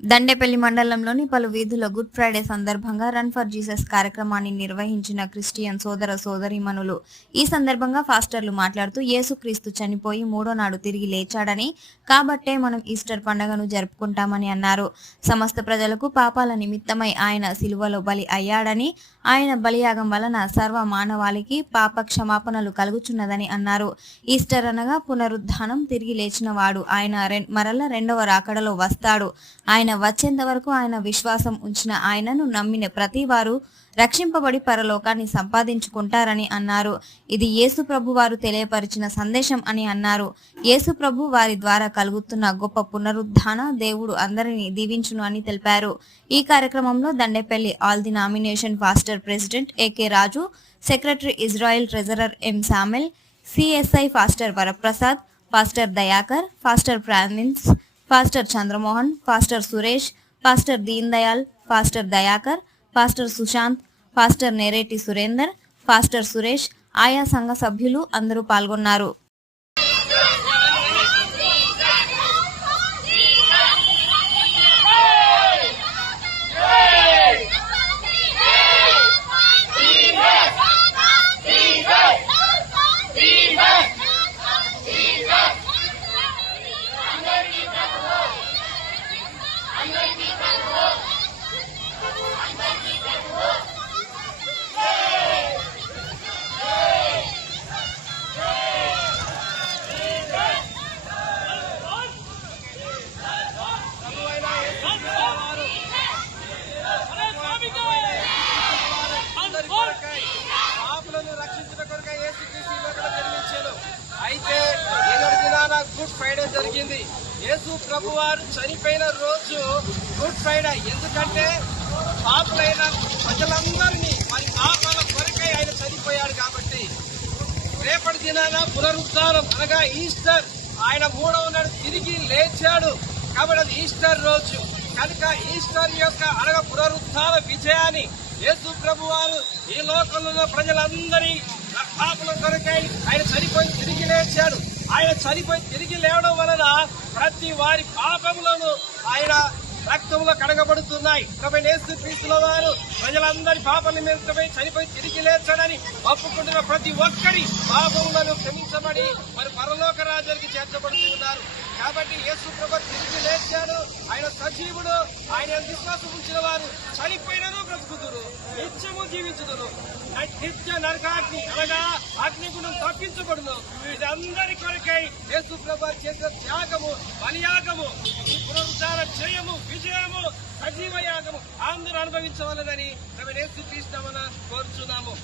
దండేపల్లి మండలంలోని పలు వీధుల్లో గుడ్ ఫ్రైడే సందర్భంగా రన్ ఫర్ జీసస్ కార్యక్రమాన్ని నిర్వహించిన క్రిస్టియన్ సోదర సోదరీమణులు. ఈ సందర్భంగా పాస్టర్లు మాట్లాడుతూ యేసుక్రీస్తు చనిపోయి మూడో నాడు తిరిగి లేచాడని, కాబట్టే మనం ఈస్టర్ పండుగను జరుపుకుంటామని అన్నారు. సమస్త ప్రజలకు పాపాల నిమిత్తమై ఆయన సిలువలో బలి అయ్యాడని, ఆయన బలియాగం వలన సర్వ మానవాళికి పాప క్షమాపణలు కలుగుచున్నదని అన్నారు. ఈస్టర్ అనగా పునరుద్ధానం, తిరిగి లేచిన వాడు. ఆయన మరల రెండవ రాకడలో వస్తాడు. ఆయన వచ్చేంత వరకు ఆయన విశ్వాసం ఉంచిన ఆయనను నమ్మిన ప్రతి వారు రక్షింపబడి పరలోకాన్ని సంపాదించుకుంటారని అన్నారు. ఇది యేసు ప్రభు వారు తెలియపరిచిన సందేశం అని అన్నారు. యేసు ప్రభు వారి ద్వారా కలుగుతున్న గొప్ప పునరుద్ధాన దేవుడు అందరినీ దీవించును అని తెలిపారు. ఈ కార్యక్రమంలో Dandepalli all denomination pastor president AK Raju, secretary Israel, treasurer M Samuel, CSI pastor Varaprasad, pastor Dayakar, pastor ప్రామిన్స్, pastor Chandramohan, pastor Suresh, pastor Deen Dayal, pastor Dayakar, pastor Sushant, pastor Nereti Surender, pastor Suresh, ఆయా సంఘ సభ్యులు అందరూ పాల్గొన్నారు. అయితే నిన్నటి దినాన గుడ్ ఫ్రైడే జరిగింది. యేసు ప్రభువారు చనిపోయిన రోజు గుడ్ ఫ్రైడే. ఎందుకంటే పాపులైన ప్రజలందరినీ మరి పాపాల కొరకై ఆయన చనిపోయాడు కాబట్టి. రేపటి దినాన పునరుద్ధానం అనగా ఈస్టర్, ఆయన మూడవ నాడు తిరిగి లేచాడు కాబట్టి అది ఈస్టర్ రోజు. కనుక ఈస్టర్ యొక్క అనగా పునరుద్ధాన విజయాన్ని యేసు ప్రభువారు ఈ లోకంలో ప్రజలందరి పాపల కొరకై ఆయన చనిపోయి తిరిగి లేచాడు. ఆయన చనిపోయి తిరిగి లేవడం వలన ప్రతి వారి పాపములను ఆయన రక్తంలో కడగబడుతున్నాయి. కాబట్టి యేసుక్రీస్తుల వారు ప్రజలందరి పాపల నిమిత్తమై చనిపోయి తిరిగి లేచాడని ఒప్పుకుంటున్న ప్రతి ఒక్కరి పాపములను క్షమించబడి మరి పరలోక రాజ్యానికి చేర్చబడుతూ ఉన్నారు. కాబట్టి యేసు ప్రభు తిరిగి లేచాడు. ఆయన సజీవుడు. ఆయన విశ్వాసం ఉంచిన వారు చనిపోయినను బ్రతుకుతురు, నిత్యము జీవించుదురు. నిత్య నరకాగ్ని అనగా అగ్నిగుణం తప్పించబడును. వీరందరి కొరకై యేసు ప్రభు చేసిన త్యాగము, బలియాగము, ఈ పునరుద్ధార జయము, విజయము, సజీవ యాగము అందరూ అనుభవించవాలని యేసుక్రీస్తునామమున కోరుచున్నాము.